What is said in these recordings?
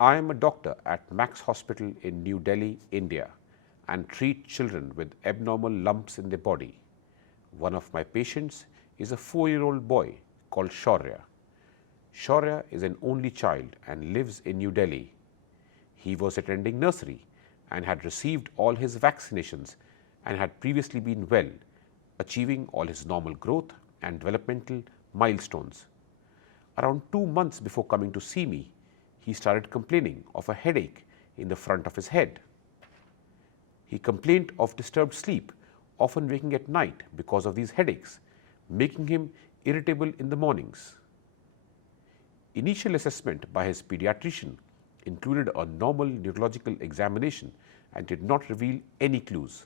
I am a doctor at Max Hospital in New Delhi, India, and treat children with abnormal lumps in their body. One of my patients is a 4-year-old boy called Shaurya. Shaurya is an only child and lives in New Delhi. He was attending nursery and had received all his vaccinations and had previously been well, achieving all his normal growth and developmental milestones. Around 2 months before coming to see me, he started complaining of a headache in the front of his head. He complained of disturbed sleep, often waking at night because of these headaches, making him irritable in the mornings. Initial assessment by his pediatrician included a normal neurological examination and did not reveal any clues.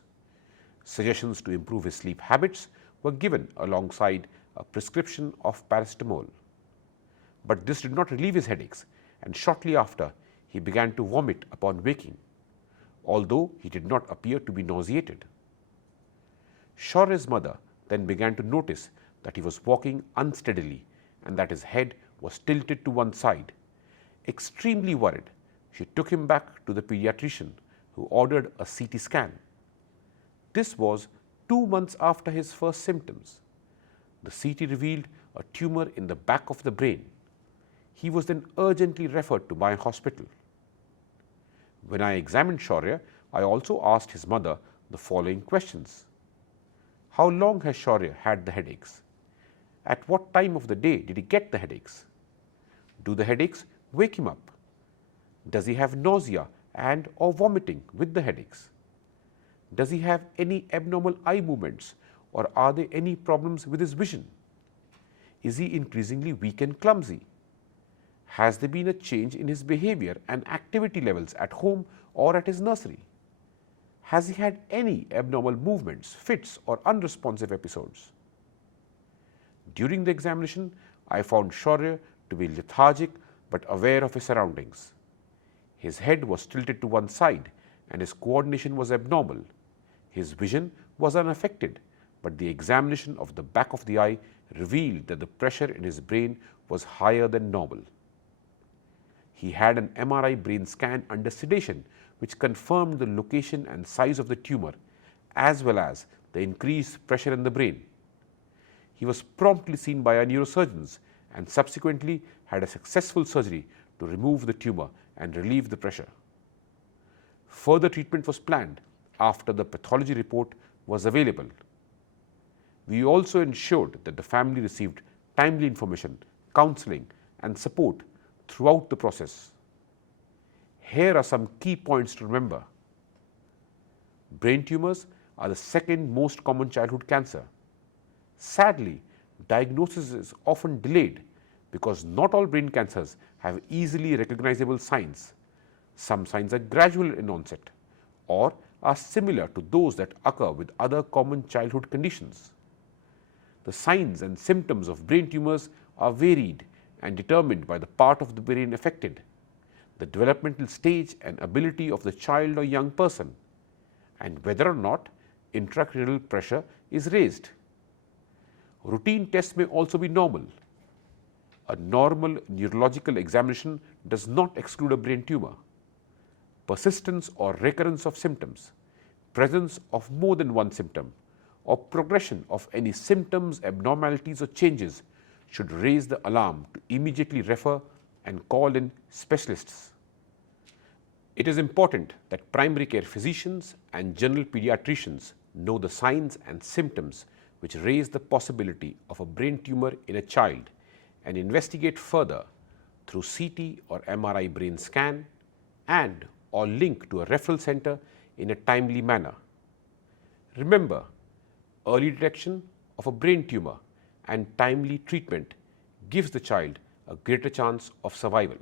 Suggestions to improve his sleep habits were given alongside a prescription of paracetamol. But this did not relieve his headaches, and shortly after he began to vomit upon waking, although he did not appear to be nauseated. Shaurya's mother then began to notice that he was walking unsteadily and that his head was tilted to one side. Extremely worried, she took him back to the pediatrician, who ordered a CT scan. This was 2 months after his first symptoms. The CT revealed a tumor in the back of the brain. He was then urgently referred to my hospital. When I examined Shaurya, I also asked his mother the following questions. How long has Shaurya had the headaches? At what time of the day did he get the headaches? Do the headaches wake him up? Does he have nausea and or vomiting with the headaches? Does he have any abnormal eye movements, or are there any problems with his vision? Is he increasingly weak and clumsy? Has there been a change in his behavior and activity levels at home or at his nursery? Has he had any abnormal movements, fits, or unresponsive episodes? During the examination, I found Shaurya to be lethargic but aware of his surroundings. His head was tilted to one side and his coordination was abnormal. His vision was unaffected, but the examination of the back of the eye revealed that the pressure in his brain was higher than normal. He had an MRI brain scan under sedation, which confirmed the location and size of the tumor, as well as the increased pressure in the brain. He was promptly seen by our neurosurgeons and subsequently had a successful surgery to remove the tumor and relieve the pressure. Further treatment was planned after the pathology report was available. We also ensured that the family received timely information, counseling, and support throughout the process. Here are some key points to remember. Brain tumors are the second most common childhood cancer. Sadly, diagnosis is often delayed because not all brain cancers have easily recognizable signs. Some signs are gradual in onset or are similar to those that occur with other common childhood conditions. The signs and symptoms of brain tumors are varied and determined by the part of the brain affected, the developmental stage and ability of the child or young person, and whether or not intracranial pressure is raised. Routine tests may also be normal. A normal neurological examination does not exclude a brain tumor. Persistence or recurrence of symptoms, presence of more than one symptom, or progression of any symptoms, abnormalities, or changes should raise the alarm to immediately refer and call in specialists. It is important that primary care physicians and general pediatricians know the signs and symptoms which raise the possibility of a brain tumor in a child and investigate further through CT or MRI brain scan and or link to a referral center in a timely manner. Remember, early detection of a brain tumor and timely treatment gives the child a greater chance of survival.